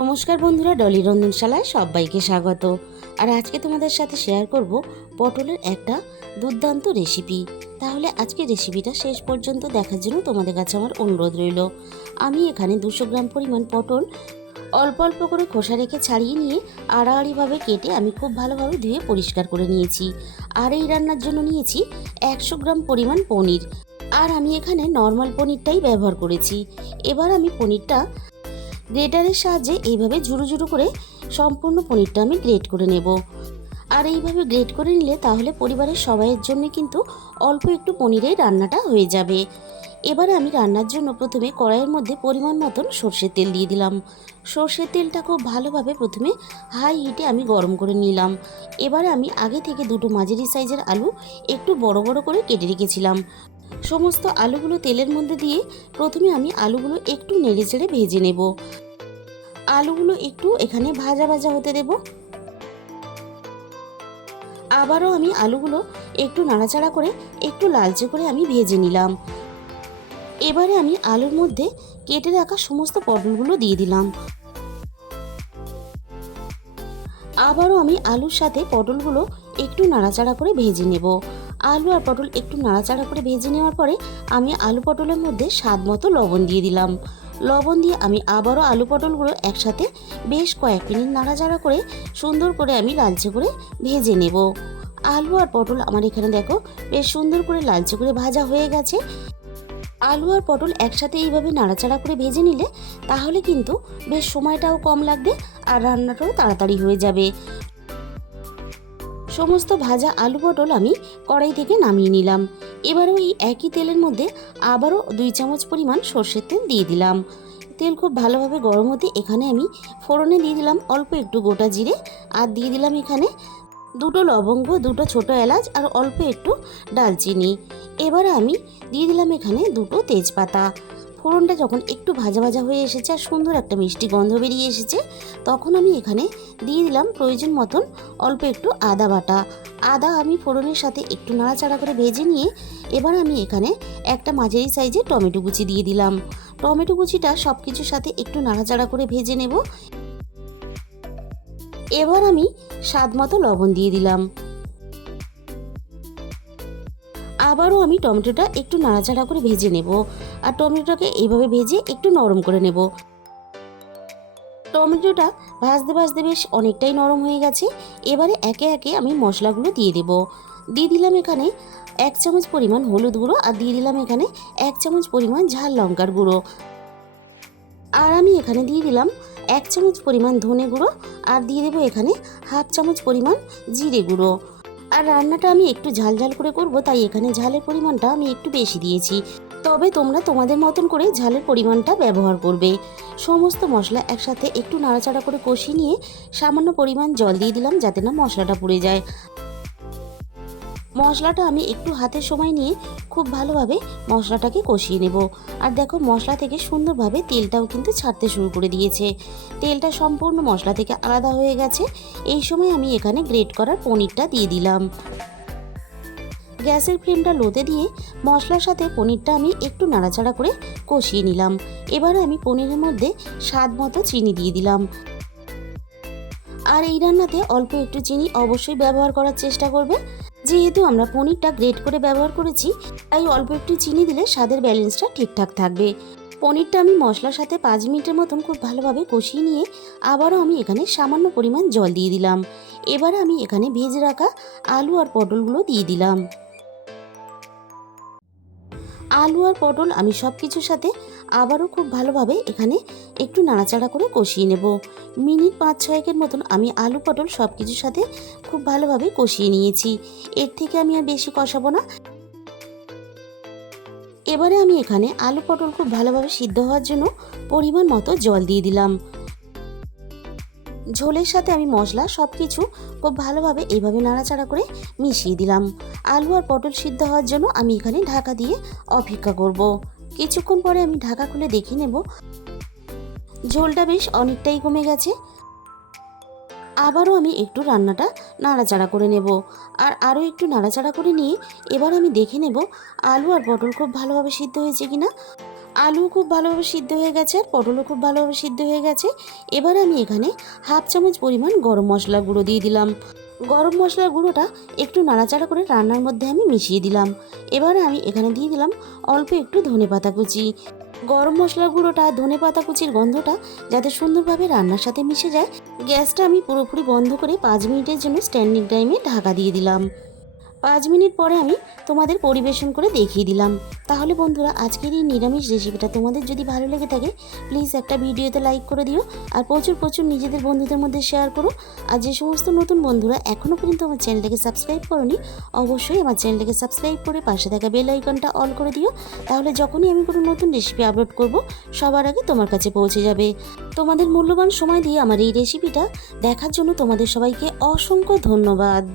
নমস্কার বন্ধুরা, ডলি রন্ধনশালায় সবাইকে স্বাগত। আর আজকে তোমাদের সাথে শেয়ার করব পটলের একটা দুর্দান্ত রেসিপি তাহলে আজকে রেসিপিটা শেষ পর্যন্ত দেখার জন্য তোমাদের কাছে আমার অনুরোধ রইল। আমি এখানে দুশো গ্রাম পরিমাণ পটল অল্প অল্প করে খোসা রেখে ছাড়িয়ে নিয়ে আড়াআড়িভাবে কেটে আমি খুব ভালোভাবে ধুয়ে পরিষ্কার করে নিয়েছি। আর এই রান্নার জন্য নিয়েছি একশো গ্রাম পরিমাণ পনির। আর আমি এখানে নর্মাল পনিরটাই ব্যবহার করেছি। এবার আমি পনিরটা গ্রেটারের সাহায্যে এইভাবে ঝুরু ঝুরু করে সম্পূর্ণ পনিরটা আমি গ্রেট করে নেব। আর এইভাবে গ্রেট করে নিলে তাহলে পরিবারের সবাইয়ের জন্য কিন্তু অল্প একটু পনিরের রান্নাটা হয়ে যাবে। এবার আমি রান্নার জন্য প্রথমে কড়াইয়ের মধ্যে পরিমাণ মতন সর্ষের তেল দিয়ে দিলাম। সর্ষের তেলটা খুব ভালোভাবে প্রথমে হাই হিটে আমি গরম করে নিলাম। এবারে আমি আগে থেকে দুটো মাঝারি সাইজের আলু একটু বড় বড় করে কেটে রেখেছিলাম। সমস্ত আলুগুলো তেলের মধ্যে দিয়ে প্রথমে আমি আলুগুলো একটু নেড়ে চেড়ে ভেজে নেব। আলুগুলো একটু এখানে ভাজা ভাজা হতে দেব। আবারও আমি আলুগুলো একটু নাড়াচাড়া করে একটু লালচে করে আমি ভেজে নিলাম। এবারে আমি আলুর মধ্যে কেটে রাখা সমস্ত পটলগুলো দিয়ে দিলাম। আবারও আমি আলুর সাথে পটলগুলো একটু নাড়াচাড়া করে ভেজে নেব। আলু আর পটল একটু নাড়াচাড়া করে ভেজে নেওয়ার পরে আমি আলু পটলের মধ্যে স্বাদ মতো লবণ দিয়ে দিলাম। লবণ দিয়ে আমি আবারও আলু পটলগুলো একসাথে বেশ কয়েক মিনিট নাড়াচাড়া করে সুন্দর করে আমি লালচে করে ভেজে নেব। আলু আর পটল আমার এখানে দেখো বেশ সুন্দর করে লালচে করে ভাজা হয়ে গেছে। আলু আর পটল একসাথে এইভাবে নাড়াচাড়া করে ভেজে নিলে তাহলে কিন্তু বেশ সময়টাও কম লাগবে আর রান্নাটাও তাড়াতাড়ি হয়ে যাবে। সমস্ত ভাজা আলু পটল আমি কড়াই থেকে নামিয়ে নিলাম। এবার ওই একই তেলের মধ্যে আবারও দুই চামচ পরিমাণ সর্ষের তেল দিয়ে দিলাম। তেল খুব ভালোভাবে গরম হতে এখানে আমি ফোড়নে দিয়ে দিলাম অল্প একটু গোটা জিরে আর দিয়ে দিলাম এখানে দুটো লবঙ্গ, দুটো ছোট এলাচ আর অল্প একটু ডালচিনি। এবারে আমি দিয়ে দিলাম এখানে দুটো তেজপাতা। ফোড়নটা যখন একটু ভাজা ভাজা হয়ে এসেছে আর সুন্দর একটা মিষ্টি গন্ধ বেরিয়ে এসেছে, তখন আমি এখানে দিয়ে দিলাম প্রয়োজন মতন অল্প একটু আদা বাটা। আদা আমি ফোড়নের সাথে একটু নাড়াচাড়া করে ভেজে নিয়ে এবার আমি এখানে একটা মাঝারি সাইজে টমেটো কুচি দিয়ে দিলাম। টমেটো কুচিটা সব কিছুর সাথে একটু নাড়াচাড়া করে ভেজে নেব। এবার আমি স্বাদ মতো লবণ দিয়ে দিলাম। আবারও আমি টমেটোটা একটু নাড়াচাড়া করে ভেজে নেব। আর টমেটোটাকে এইভাবে ভেজে একটু নরম করে নেব। টমেটোটা ভাজতে ভাজতে বেশ অনেকটাই নরম হয়ে গেছে। এবারে একে একে আমি মশলাগুলো দিয়ে দেব। দিয়ে দিলাম এখানে এক চামচ পরিমাণ হলুদ গুঁড়ো আর দিয়ে দিলাম এখানে এক চামচ পরিমাণ ঝাল লঙ্কার গুঁড়ো। আর আমি এখানে দিয়ে দিলাম এক চামচ পরিমাণ ধনে গুঁড়ো আর দিয়ে দেবো এখানে হাফ চামচ পরিমাণ জিরে গুঁড়ো। আর রান্নাটা আমি একটু ঝাল ঝাল করে করব, তাই এখানে ঝালের পরিমাণটা আমি একটু বেশি দিয়েছি। তবে তোমরা তোমাদের মতন করে ঝালের পরিমাণটা ব্যবহার করবে। সমস্ত মশলা একসাথে একটু নাড়াচাড়া করে কষিয়ে নিয়ে সামান্য পরিমাণ জল দিয়ে দিলাম যাতে না মশলাটা পুড়ে যায়। মশলাটা আমি একটু হাতের সময় নিয়ে খুব ভালোভাবে মশলাটাকে কষিয়ে নেব। আর দেখো, মশলা থেকে সুন্দরভাবে তেলটাও কিন্তু ছাড়তে শুরু করে দিয়েছে। তেলটা সম্পূর্ণ মশলা থেকে আলাদা হয়ে গেছে। এই সময় আমি এখানে গ্রেট করার পনিরটা দিয়ে দিলাম। গ্যাসের ফ্লেমটা লোতে দিয়ে মশলার সাথে পনিরটা আমি একটু নাড়াচাড়া করে কষিয়ে নিলাম। এবারে আমি পনিরের মধ্যে স্বাদ মতো চিনি দিয়ে দিলাম। আর এই রান্নাতে অল্প একটু চিনি অবশ্যই ব্যবহার করার চেষ্টা করবে। যেহেতু আমরা পনিরটা গ্রেট করে ব্যবহার করেছি, তাই অল্প একটু চিনি দিলে স্বাদের ব্যালেন্সটা ঠিকঠাক থাকবে। পনিরটা আমি মশলার সাথে পাঁচ মিনিটের মতন খুব ভালোভাবে কষিয়ে নিয়ে আবারও আমি এখানে সামান্য পরিমাণ জল দিয়ে দিলাম। এবারে আমি এখানে ভেজে রাখা আলু আর পটলগুলো দিয়ে দিলাম। আলু আর পটল আমি সব কিছুর সাথে আবারও খুব ভালোভাবে এখানে একটু নাড়াচাড়া করে কষিয়ে নেব। মিনিট পাঁচ ছয়েকের মতন আমি আলু, পটল সব কিছুর সাথে খুব ভালোভাবে কষিয়ে নিয়েছি। এর থেকে আমি আর বেশি কষাবো না। এবারে আমি এখানে আলু, পটল খুব ভালোভাবে সিদ্ধ হওয়ার জন্য পরিমাণ মতো জল দিয়ে দিলাম। ঝোলের সাথে আমি মশলা সব কিছু খুব ভালোভাবে এইভাবে নাড়াচাড়া করে মিশিয়ে দিলাম। আলু আর পটল সিদ্ধ হওয়ার জন্য আমি এখানে ঢাকা দিয়ে অপেক্ষা করব। কিছুক্ষণ পরে আমি ঢাকা খুলে দেখে নেব। ঝোলটা বেশ অনেকটাই কমে গেছে। আবারও আমি একটু রান্নাটা নাড়াচাড়া করে নেব। আর আরও একটু নাড়াচাড়া করে নিয়ে এবার আমি দেখে নেব আলু আর পটল খুব ভালোভাবে সিদ্ধ হয়েছে কিনা। আলু খুব ভালোভাবে সিদ্ধ হয়ে গেছে আর পটলও খুব ভালোভাবে সিদ্ধ হয়ে গেছে। এবার আমি এখানে হাফ চামচ পরিমাণ গরম মশলা গুঁড়ো দিয়ে দিলাম। গরম মশলার গুঁড়োটা একটু নাড়াচাড়া করে রান্নার মধ্যে আমি মিশিয়ে দিলাম। এবারে আমি এখানে দিয়ে দিলাম অল্প একটু ধনে পাতা কুচি। গরম মশলার গুঁড়োটা, ধনে পাতা কুচির গন্ধটা যাতে সুন্দরভাবে রান্নার সাথে মিশে যায়, গ্যাসটা আমি পুরোপুরি বন্ধ করে পাঁচ মিনিটের জন্য স্ট্যান্ডিং টাইমে ঢাকা দিয়ে দিলাম। পাঁচ মিনিট পরে আমি তোমাদের পরিবেশন করে দেখিয়ে দিলাম। তাহলে বন্ধুরা, আজকের এই নিরামিষ রেসিপিটা তোমাদের যদি ভালো লেগে থাকে প্লিজ একটা ভিডিওতে লাইক করে দিও আর প্রচুর প্রচুর নিজেদের বন্ধুদের মধ্যে শেয়ার করো। আর যে সমস্ত নতুন বন্ধুরা এখনও পর্যন্ত আমার চ্যানেলটাকে সাবস্ক্রাইব করনি, অবশ্যই আমার চ্যানেলটাকে সাবস্ক্রাইব করে পাশে থাকা বেল আইকনটা অল করে দিও। তাহলে যখনই আমি কোনো নতুন রেসিপি আপলোড করব, সবার আগে তোমার কাছে পৌঁছে যাবে। তোমাদের মূল্যবান সময় দিয়ে আমার এই রেসিপিটা দেখার জন্য তোমাদের সবাইকে অসংখ্য ধন্যবাদ।